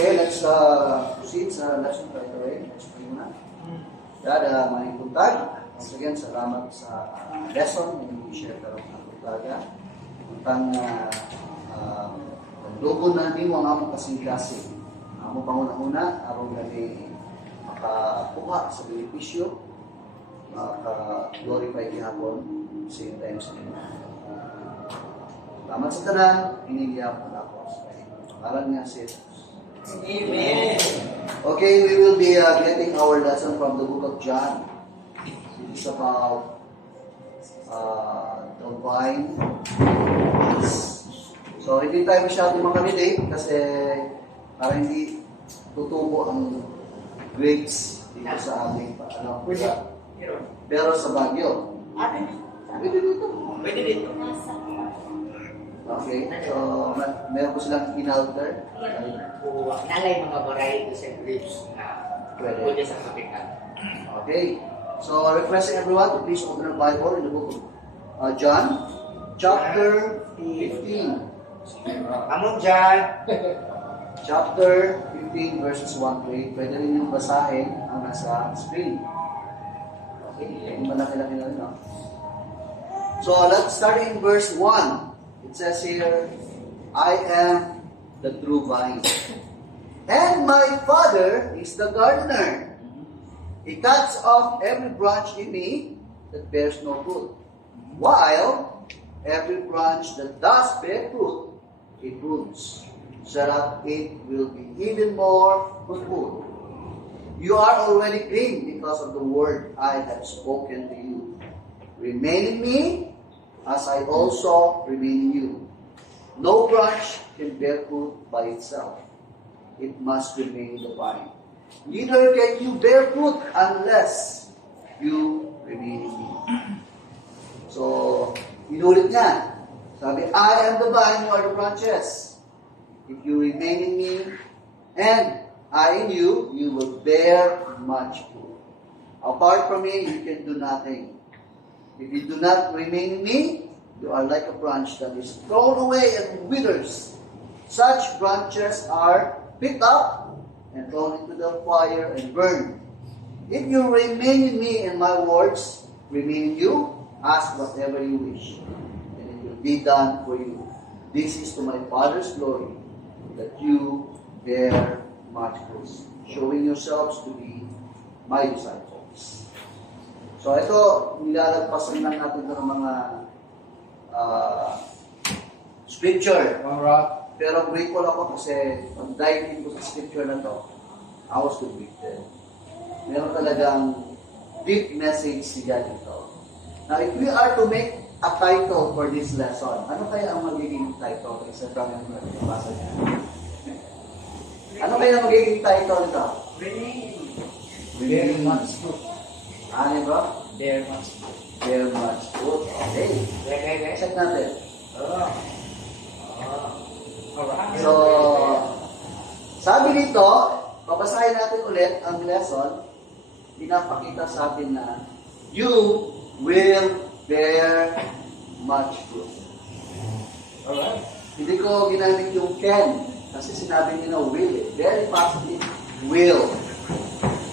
Okay, let's proceed sa lesson right away. Let's pray muna. Dada, maning buntag. Once again, salamat sa lesson na i-share karong ang buntaga. Untang logo na ni mo ang among kasing-kasing. Among panguna-una, aron kami makakuha sa benepisyo, maka-glorify gihapon same time sa inyo. Salamat sa tanan, hinigihapon ako sa pangalan niya si Jesus. Amen. Okay, we will be getting our lesson from the book of John. It is about the vine. So, hindi tayo masyadong makamili kasi para hindi tutubo ang grapes dito sa aming pero sa Baguio. Pwede dito. Pwede dito. Okay, so meron ko silang inalter. Nalay mga variety sa grapes na pwede sa kapitan. Okay, so requesting everyone to please open the Bible in the book of John, chapter 15. Among dyan. Chapter 15 verses 1 to 8. Pwede rin yung basahin ang nasa screen. Okay, yung malaki-laki na rin. No? So let's start in verse 1. It says here, I am the true vine, and my Father is the gardener. He cuts off every branch in me that bears no fruit, while every branch that does bear fruit, He prunes, so that it will be even more fruitful. You are already clean because of the word I have spoken to you. Remain in me, as I also remain in you. No branch can bear fruit by itself. It must remain in the vine. Neither can you bear fruit unless you remain in me. So, inulit niya. Sabi, I am the vine, you are the branches. If you remain in me, and I in you, you will bear much fruit. Apart from me, you can do nothing. If you do not remain in me, you are like a branch that is thrown away and withers. Such branches are picked up and thrown into the fire and burned. If you remain in me and my words remain in you, ask whatever you wish, and it will be done for you. This is to my Father's glory, that you bear much fruit, showing yourselves to be my disciples. So ito, nilalagpasan lang natin ng mga scripture. Pero grateful ako kasi pag-dive ko sa scripture na to, I was convicted. Meron talagang deep message siya dito. Now, if we are to make a title for this lesson, ano kaya ang magiging title? Isa from yung nabasa niya. Ano kaya ang magiging title nito? Bear much fruit. Ano bro? Bear much fruit. Bear much fruit. Okay. Check natin. Alright. So, sabi dito, babasahin natin ulit ang lesson. Pinapakita sa atin na you will bear much fruit. Alright? Hindi ko ginamit yung can kasi sinabi niya na will. Very positive. Will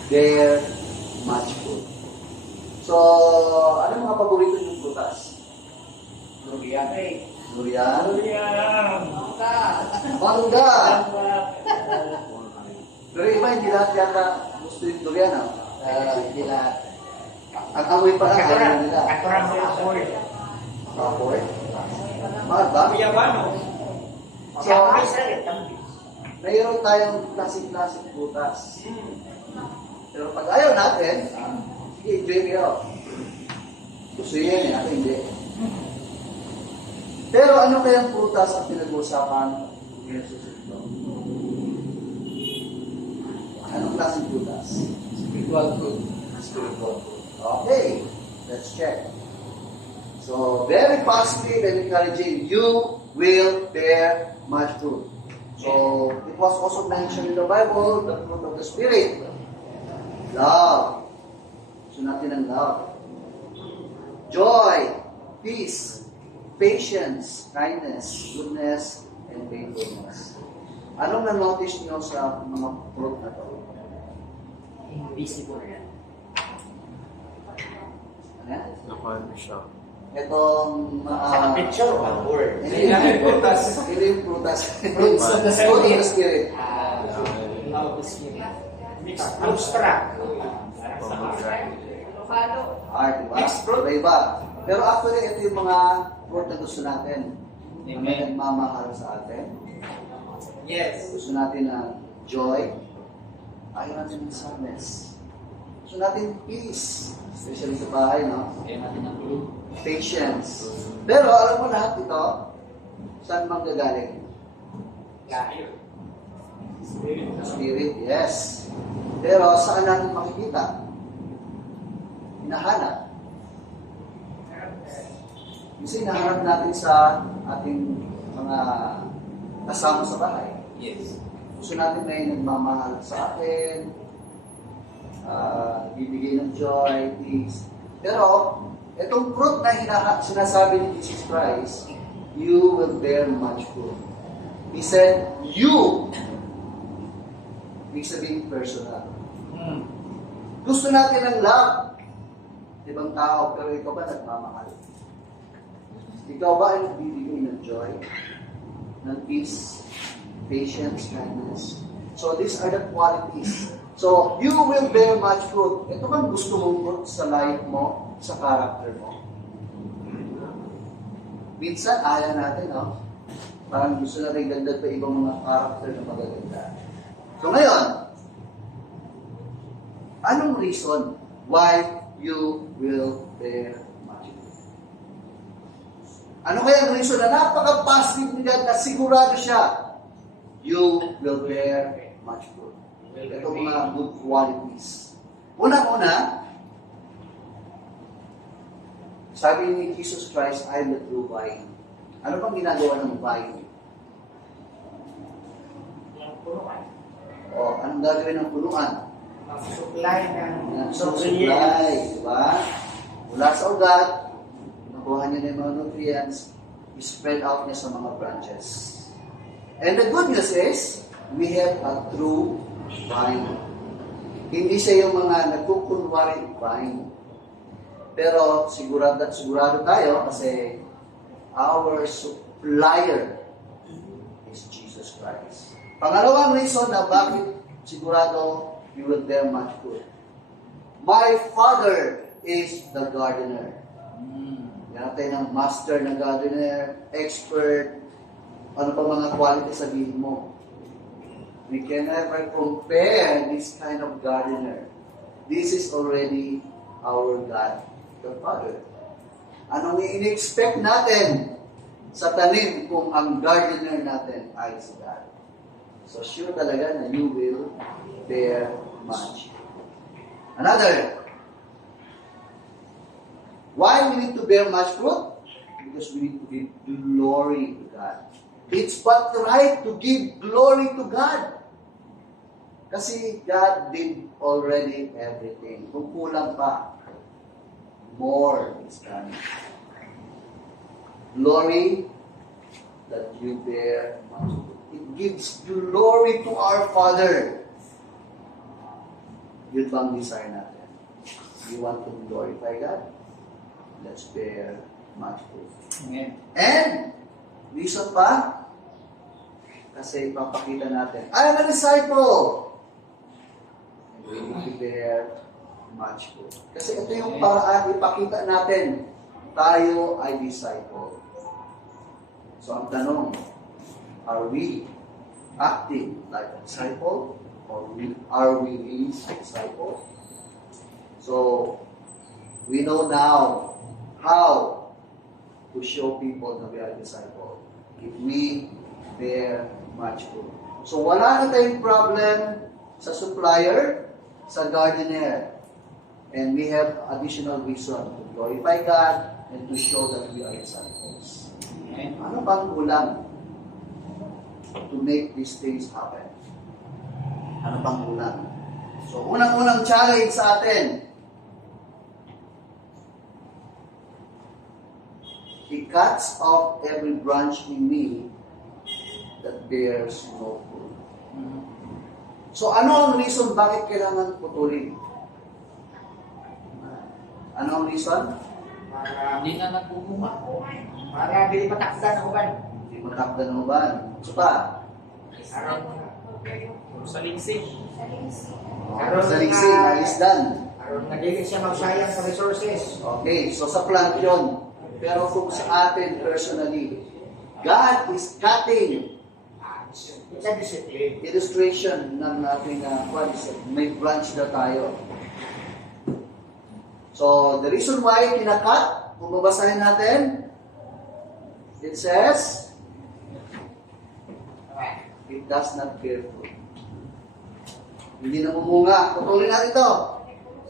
bear much fruit. So, ano mga paborito yung prutas? Durian. Durian. Mangga. Mangga. Pero iba, hindi lahat yata gusto yung durian. Hindi lahat. Ang amoy pa lang, ayaw nila. Katurang mga apoy. Apoy? Mahal ba? Mayabano. So, mayroon tayong klasik-klasik prutas. Pero pag ayaw natin, sige, enjoy kayo. Gusto yan, ako hindi. Pero ano kayang prutas ang pinag-uusapan ni Jesus ito? Anong klaseng prutas? Spiritual fruit. Spiritual fruit. Okay, let's check. So, very positive and encouraging. You will bear much fruit. So, it was also mentioned in the Bible, the fruit of the Spirit. Love. So, natin ang love. Joy, peace, patience, kindness, goodness, and faithfulness. Anong na-notice nyo sa mga fruit na to? Invisible yan. Ano yan? Nakuha siya. Itong Sa picture, one word. Hindi yung prutas. Hindi yung prutas. Fruits of the Fruit of the Spirit. Of the Spirit. Abstract. Diba? Iba-iba. Pero actually, ito yung mga fruit na gusto natin. May nagmamahal sa atin. Yes. Gusto natin ng joy. Ayaw natin ng sadness. Gusto natin peace. Especially sa bahay, no? Ayaw natin ng blue. Patience. Pero alam mo lahat ito, saan manggagaling? Layo. Spirit, yes. Pero saan natin makikita? Hinahanap. Kasi hinahanap natin sa ating mga kasama sa bahay. Yes. Gusto natin may nagmamahal sa atin, bibigay ng joy, peace. Pero, itong fruit na sinasabi ni Jesus Christ, you will bear much fruit. He said, you. Ibig sabihin personal. Gusto natin ng love. Ibang tao, pero ikaw ba nagmamahal? Ikaw ba ay nagbibigay ng joy, ng peace, patience, kindness? So these are the qualities. So you will bear much fruit. Ito bang gusto mong fruit sa life mo, sa character mo? Minsan, ayaw natin, no? Parang gusto natin ganda pa ibang mga character na magaganda. So ngayon, anong reason why you will bear much fruit? Ano kaya ang reason na napaka-positive ni God na sigurado siya? You will bear much fruit. Ito mga good qualities. Una-una, sabi ni Jesus Christ, I am the true vine. Ano bang ginagawa ng vine? O, anong gagawin ng punuan? Supply ng Supply, di ba? Mula sa ugat, nakuha niya na yung mga nutrients, spread out niya sa mga branches. And the good news is, we have a true vine. Hindi siya yung mga nagkukunwari vine. Pero sigurado tayo kasi our supplier is Jesus Christ. Pangalawang reason na bakit sigurado you will bear much fruit. My Father is the gardener. Yan tayo ng master na gardener, expert, ano pa mga quality sabihin mo. We can never compare this kind of gardener. This is already our God, the Father. Anong in-expect natin sa tanim kung ang gardener natin ay si God? So sure talaga na you will bear much. Another, why we need to bear much fruit? Because we need to give glory to God. It's but right to give glory to God. Kasi God did already everything. Kung kulang pa, more is coming. Glory that you bear much fruit. It gives glory to our Father. Yun bang desire natin? You want to glorify God? Let's bear much fruit. Amen. And, reason pa? Kasi ipapakita natin, I am a disciple. And we need to bear much fruit. Kasi ito yung paraan ipakita natin, tayo ay disciple. So ang tanong, are we acting like a disciple? Or are we really disciples? So, we know now how to show people that we are disciples if we bear much fruit. So, wala na tayong problem sa supplier, sa gardener. And we have additional reason to glorify God and to show that we are disciples. Ano bang kulang to make these things happen? Ano pang kulang? So, unang-unang challenge sa atin, He cuts off every branch in me that bears no fruit. So, ano ang reason bakit kailangan putulin? Ano ang reason? Para hindi na nagbumunga. Para hindi matakdan ang uban. Hindi matakdan ng uban. So pa? Sa lingsing. Sa lingsing, alisdan. Aron nga dili siya magsayang sa resources. Okay, so sa plant yun. Pero kung sa atin personally, God is cutting. It's a discipline. Illustration ng ating may branch na tayo. So, the reason why kinakat, kung babasahin natin, it says, it does not bear fruit. Hindi namumunga. Putulin natin ito.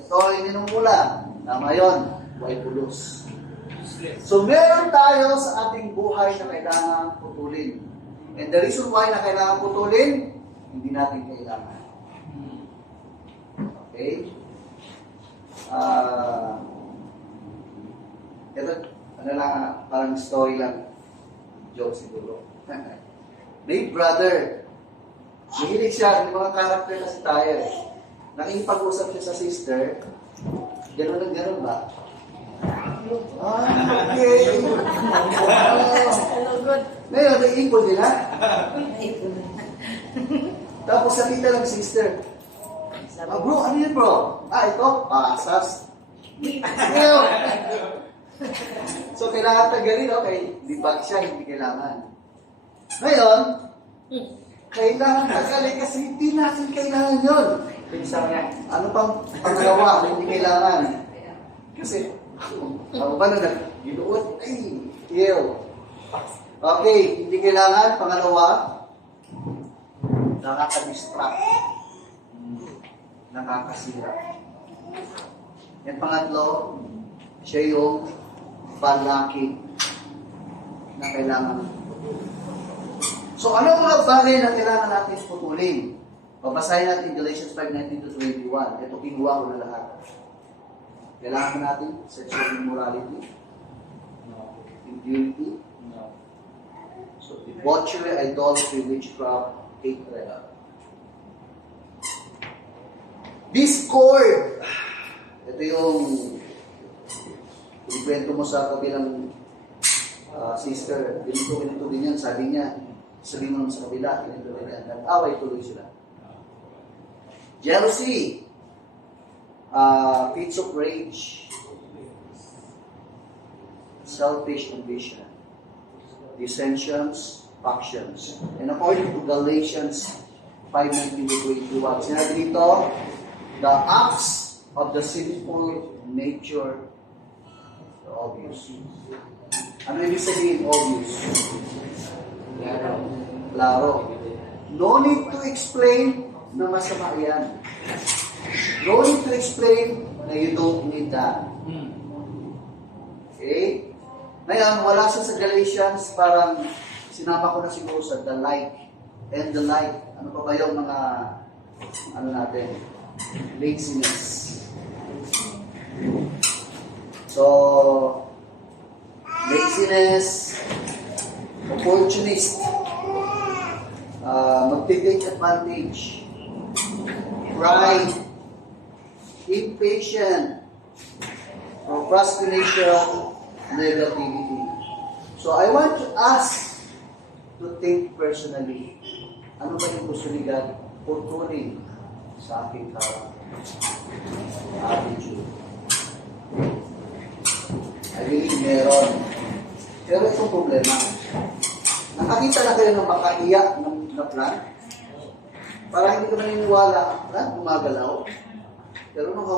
Ito hindi namumula. Tama yun. Buhay pulos. So, meron tayo sa ating buhay na kailangan putulin. And the reason why na kailangan putulin, hindi natin kailangan. Okay? Ito, ano lang, parang story lang. Joke siguro. May brother. Mahilig siya, yung mga character kasi tayo. Nakikipag-usap siya sa sister. Ganun ang ganun ba? Okay. Ngayon, nag-ipon nila. Tapos nakita ng sister. Bro, ano yun bro? Ito, pasas. Ngayon. So, kailangan tagalin, okay? Libag siya, hindi kailangan. Ngayon, kailangan tagalin kasi hindi natin kailangan yun. Ano pang pangalawa, hindi kailangan. Kasi, ako ba na nag-ginuot? Ay, ew. Okay, hindi kailangan. Pangalawa, nakaka-distract. Nakakasira. Yung pangatlo, siya yung palaki na kailangan. So, ano ang mga bagay na kailangan natin putulin? Pabasahin natin Galatians 5:19-21. Ito, kinuha ko na lahat. Kailangan natin sexual immorality, impurity, so debauchery, idolatry, witchcraft, hatred. Discord. Ito yung ikwento mo sa kabilang sister. Ganito din yan. Sabi niya, sabi mo naman sa kabila, ganito din yan. Nag-away tuloy sila. Jealousy. Fits of rage. Selfish ambition. Dissensions, factions. And according to Galatians 5:19-21, sinabi dito, the acts of the sinful nature are obvious. Ano ibig sabihin obvious? Klaro. No need to explain na masama yan. No need to explain na you don't need that. Okay? Ngayon, wala siya sa Galatians, parang sinama ko na siguro sa the like and the like. Ano pa ba yung mga ano natin? Laziness. So, laziness, opportunist, mag-take advantage, pride, impatient, procrastination, negativity. So, I want us to think personally. Ano ba yung gusto ni God putulin sa aking attitude? I believe meron. Pero itong problema, nakakita na kayo ng makaiyak na plan? Para hindi ka maniniwala, gumagalaw. Pero nung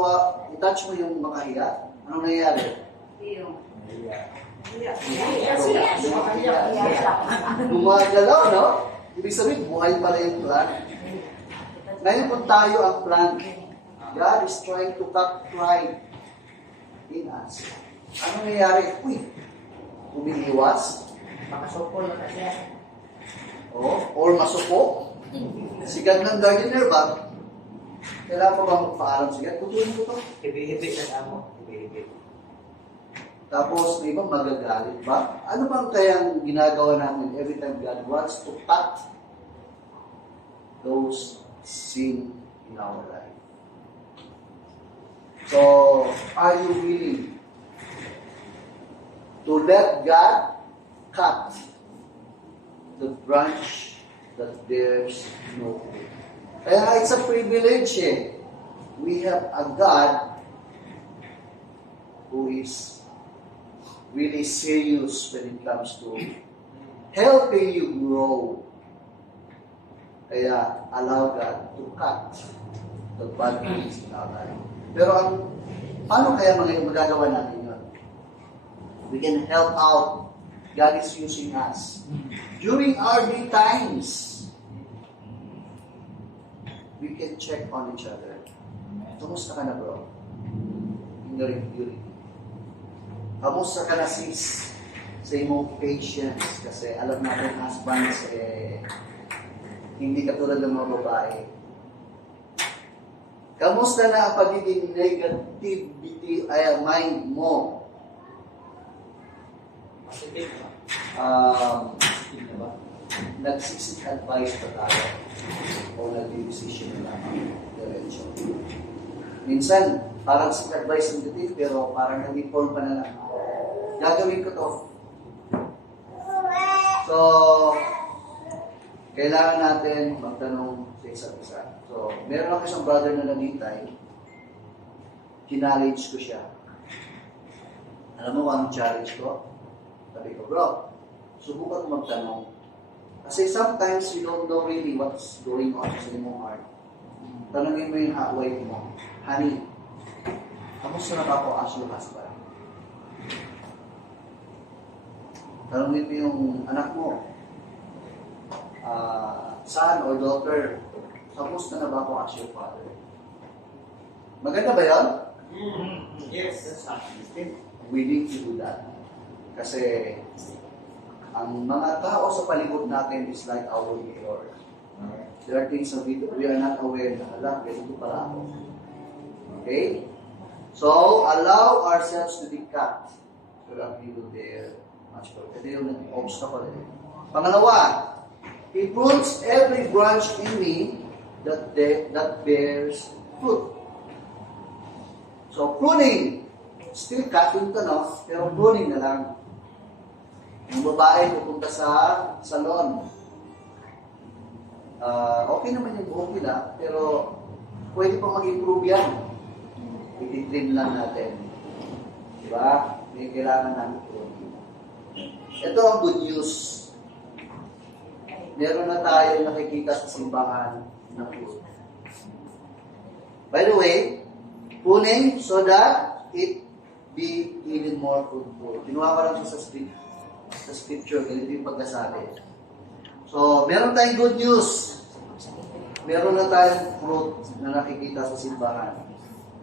i-touch mo yung makahiya, anong nangyayari? Gumagalaw, no? Ibig sabihin, buhay pala yung plan. Ngayon kung tayo ang plan, God is trying to cut pride in us. Anong nangyayari? Uy, umiiwas. Makasupol na siya. Or masuko. Sigad ng gardener ba? Kailangan pa bang magpaalam sigad? Tutulong ko to. Hibi-hibi na mo. Hibi-hibi. Tapos, may ibang magagalit ba? Ano bang kayang ginagawa namin every time God wants to cut those sin in our life. So, are you willing to let God cut the branch that bears no fruit? Kaya it's a privilege eh. We have a God who is really serious when it comes to helping you grow. Kaya allow God to cut the bad things in our life. Pero paano kaya magagawa natin yun? We can help out. God is using us. During our day times, we can check on each other. Kamusta ka na, bro? In the review. Kamusta ka na, sis? Sa imong patience. Kasi alam natin, husbands, hindi katulad ng mga babae. Kamusta na ang pagiging negativity ay mind mo? Nagsisik advice pa tayo o nag-decision na lang direction. Minsan, parang seek advice ng detail, pero parang nag-inform pa na lang. Gagawin ko to. So, kailangan natin magtanong sa isa't isa. So, meron ako isang brother na nanitay, kinallege ko siya. Alam mo kung anong challenge ko? Sabi ko, bro, subukan mo magtanong. Kasi sometimes you don't know really what's going on sa iyong heart. Tanungin mo yung wife mo, honey, kamusta na ba ako as your husband? Tanungin mo yung anak mo, son or daughter, kamusta na ba ako as your father? Maganda ba yun? Yes, that's interesting. We need to do that. Kasi ang mga tao sa palibot natin is like our mirror. There are things that we are not aware na, alam, ganito pala ako. Okay? So, allow ourselves to be cut so that we will bear much fruit. Ito yung obstacle. Pangalawa, He prunes every branch in me that bears fruit. So, pruning. Still cutting ka, no? Pero pruning na lang. Yung babae pupunta sa salon. Okay naman yung buhok nila, pero pwede pa mag-improve yan. I-trim lang natin. Diba? May kailangan namin pruning. Ito ang good news. Meron na tayo nakikita sa simbahan na fruit. By the way, pruning so that it be even more fruitful. Kinuha ko lang siya sa scripture, ganito yung pagkasabi. So, meron tayong good news. Meron na tayong fruit na nakikita sa simbahan.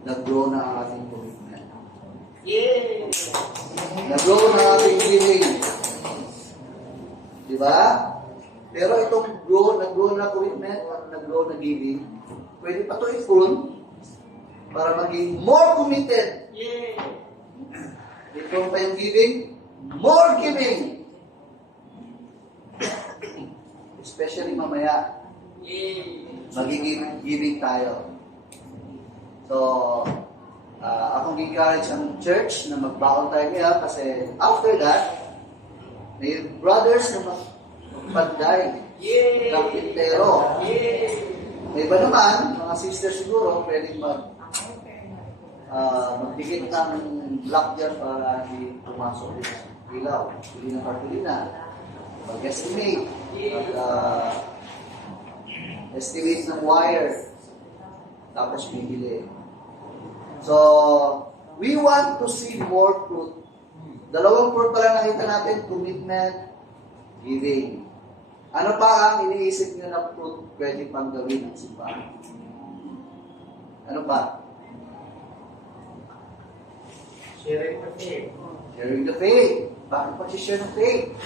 Nag-grow na ang ating commitment. Yay! Nag-grow na ang ating giving. Diba? Pero itong nag-grow na commitment at nag-grow na giving, pwede pa ito i-prune para maging more committed. Yay! I-prune pa yung giving, more giving. Especially mamaya, magiging giving tayo. So, akong encourage ang church na magbaon tayo ngayon kasi after that, may brothers na magpanday, kapitero. May iba naman, mga sisters siguro, pwedeng magdikit ng block dyan para hindi pumasok yung ilaw. Hindi na kartulina. Mag-estimate. Estimate ng wire. Tapos bibili. So, we want to see more fruit. Dalawang fruit pala nakita natin, commitment, giving. Ano pa ang iniisip nyo na fruit pwede pang gawin ng simbahan? Ano pa? Sharing the faith. Sharing the faith. Bakit pa share ng faith?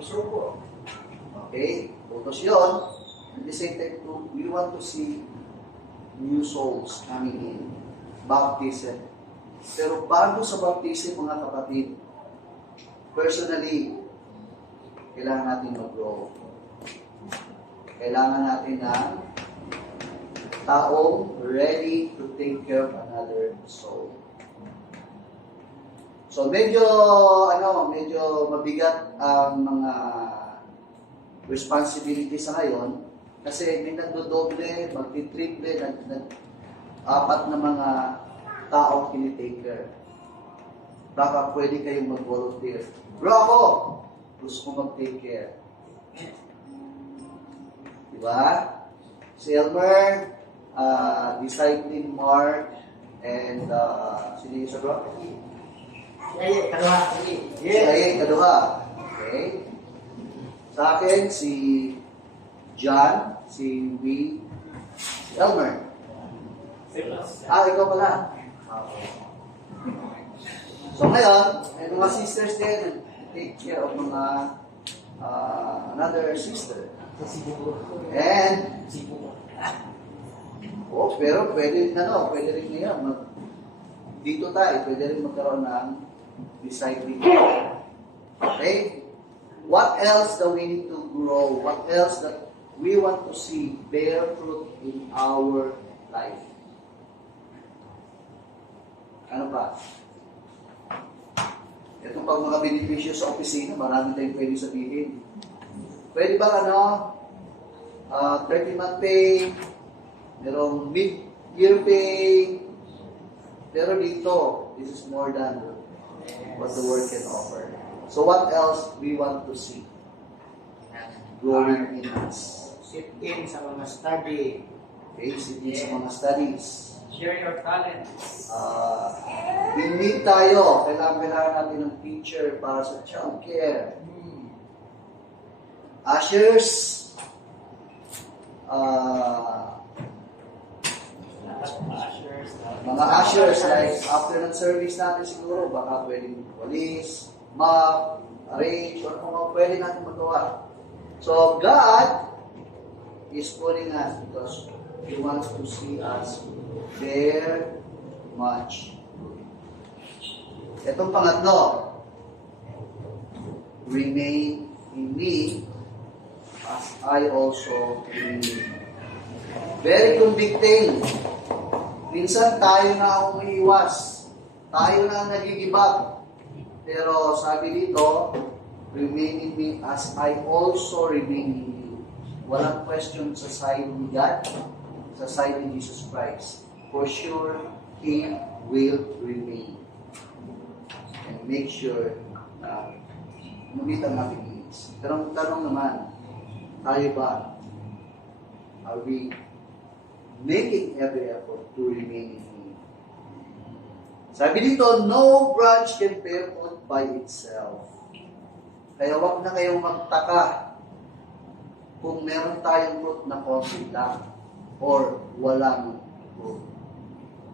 Isuko. Okay? Utos yun. At the same time, we want to see new souls coming in. Baptism. Pero bago sa baptism, mga kapatid, personally, kailangan natin mag-grow. Kailangan natin ng taong ready to take care of another soul. So medyo mabigat ang mga responsibilities sa ngayon kasi may nagdodoble, magti-triple, apat na mga taong tinitake care. Baka pwede kayong mag-volunteer. Bro, ako! Gusto ko mag-take care. Diba? Si Elmer, discipling Mark, and sino yung isa bro? Sige, kaduha. Sige, kaduha. Okay. Sa akin, si John, si Wee, si Elmer. Ikaw pala. Okay. So ngayon, may mga sisters din take care of mga another sister. And pero pwede rin ngayon. Dito tayo, pwede rin magkaroon ng discipling. Okay? What else do we need to grow? What else that we want to see bear fruit in our life? Ano pa? Ito pag mga benepisyo sa opisina, marami tayong pwede sabihin. Pwede ba 30-month pay, merong mid-year pay, pero dito, this is more than what the world can offer. So what else we want to see growing in us? Sit in sa mga study. Okay, sit in sa mga studies. Share your talents. We tayo. Kailangan natin ng teacher para sa child care. Ushers. Mga ushers, like after ng service natin siguro, baka pwedeng walis, map, arrange, or kung mga pwede natin magawa. So, God is calling us because He wants to see us bear much. Itong pangatlo, remain in me as I also remain. Very convicting. Minsan tayo na ang umiiwas. Tayo na ang nag-give up. Pero sabi dito, remain in me as I also remain in you. Walang question sa side ni God, sa side ni Jesus Christ. For sure, He will remain. And make sure na ngunit ang ating needs. Pero ang tanong naman, tayo ba, are we making every effort to remain in Him? Sabi dito, no branch can bear fruit by itself. Kaya wag na kayong magtaka kung meron tayong fruit na konti lang or walang fruit.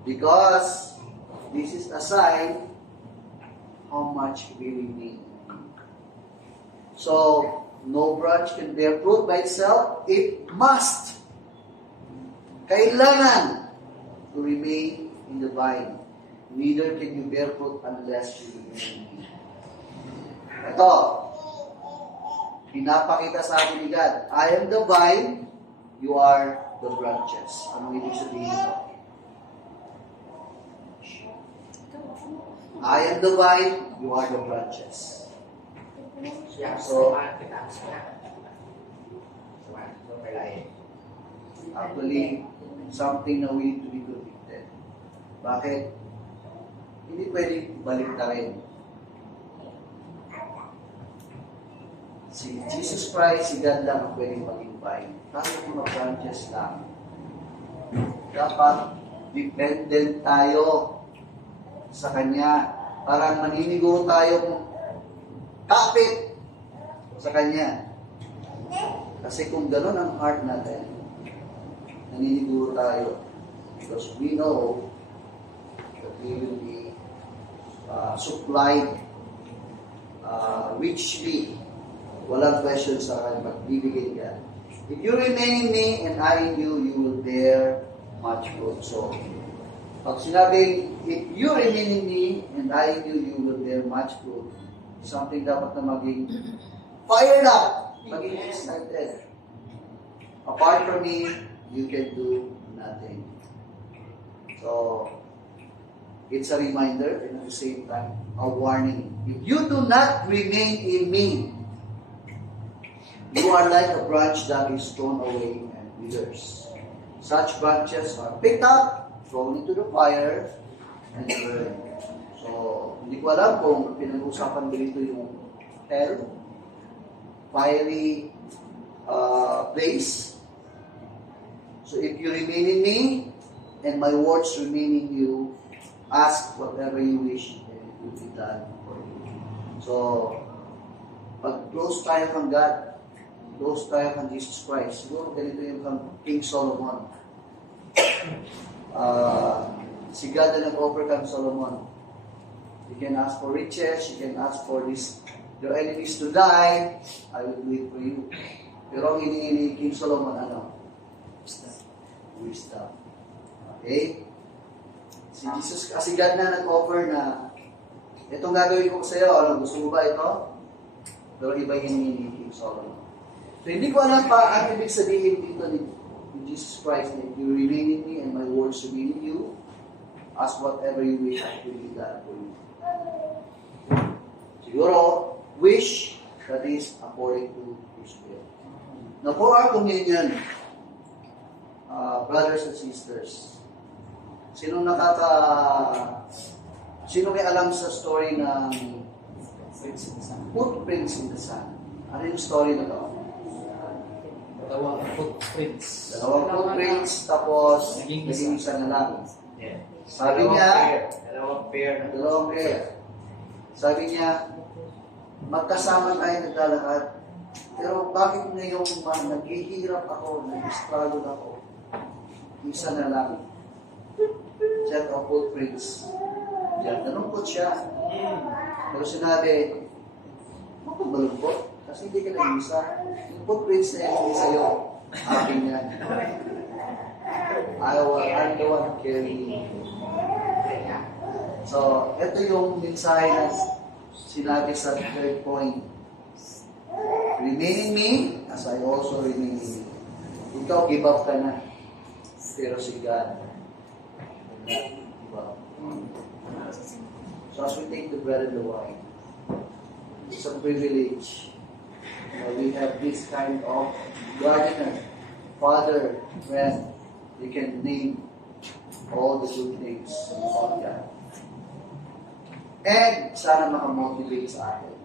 Because this is a sign how much we remain. So, no branch can bear fruit by itself. It must. Kailangan to remain in the vine. Neither can you bear fruit unless you remain in me. Ito, pinapakita sa atin ni God, I am the vine, you are the branches. Anong ibig sabihin ito? I am the vine, you are the branches. So, actually, something na we need to be convicted. Bakit? Hindi pwedeng balik na rin. Si Jesus Christ, si God lang ang pwedeng maging vine. Tayo mga branches lang. Dapat dependent tayo sa Kanya. Parang maninigo tayo kapit sa Kanya. Kasi kung gano'n ang heart natin, naninigo tayo because we know that we will be supplied richly. Walang question sa akin, magbibigay ka. If you remain in me and I in you, you will bear much fruit. So, pag sinabing, if you remain in me and I in you, you will bear much fruit. Something dapat na maging fired up, maging excited. apart from me, you can do nothing. So, it's a reminder and at the same time, a warning. If you do not remain in me, you are like a branch that is thrown away and withers. Such branches are picked up, thrown into the fire, and burned. So, hindi ko alam kung pinag-usapan dito yung hell, fiery place. So, if you remain in me, and my words remain in you, ask whatever you wish, and it will be done for you. So, pag close tayo kang God, close tayo kang Jesus Christ, siguro ganito yung kang King Solomon. Si God na nag-offer kang Solomon. You can ask for riches, you can ask for your enemies to die, I will do it for you. Pero ang hinihingi ni King Solomon, ano? Wisdom. Okay? Si God na nag-offer na, itong gagawin ko sa iyo, ano, gusto mo ba ito? Pero iba yung hinihingi ni King Solomon. So, hindi ko alam pa ang ibig sabihin dito ni Jesus Christ, if you remain in me and my words remain in you, ask whatever you wish, I will be done for you. Siguro, wish that is according to His will. Now, for our communion, brothers and sisters, sino may alam sa story ng Footprints in the Sand? Ano yung story na to? Dalawang footprints. Dalawang footprints, tapos naging isa na lang. Yeah. Sabi niya, Dalawang pair. dalawang pair. Sabi niya, magkasama tayo naglalakad, pero bakit ngayong naghihirap ako, nag-struggle ako, isa na lang. Set of footprints. Diyan, nalungkot siya. Pero sinabi, huwag kang malungkot, kasi hindi ka na isa. Yung footprints na yan, hindi sa'yo. Akin yan. I'm the one carrying. So, ito yung mensahe na sinabi sa third point. Remain in me, as I also remain in you. Ikaw, give up ka na. Pero si God, will not give up. So as we take the bread and the wine, it's a privilege. We have this kind of gardener, father, friend. You can name all the good things of God. And sana makamotivate sa atin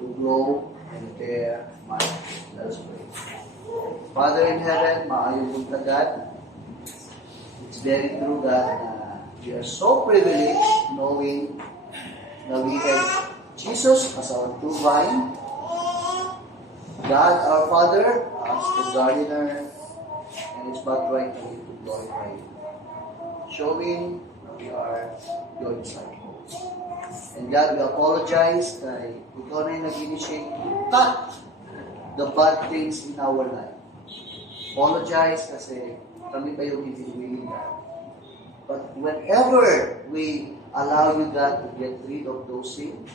to grow and bear much. Let us pray. Father in heaven, maayong na God, it's very true God na we are so privileged knowing that we have Jesus as our true vine, God our Father as the gardener, and it's but right that we to glorify you, showing that we are your disciples. And God, we apologize that ikaw na yung nag-initiate to cut the bad things in our life. Apologize kasi kami pa yung hindi willing God. But whenever we allow you, God, to get rid of those sins,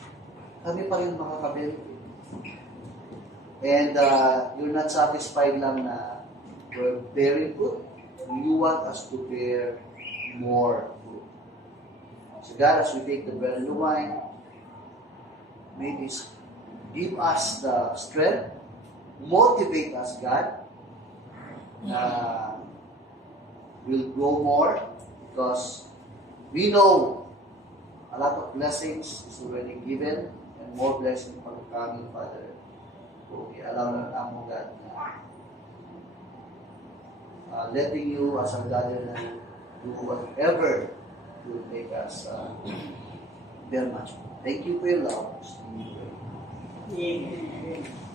kami pa rin makaka-benefit. And you're not satisfied lang na we're bearing fruit. You want us to bear more fruit. So God, as we take the bread and the wine, may this give us the strength, motivate us, God, we'll grow more because we know a lot of blessings is already given and more blessings are coming, Father. So we allow na mo, God, na letting you as our God and do whatever will make us bear much more. Thank you for your love.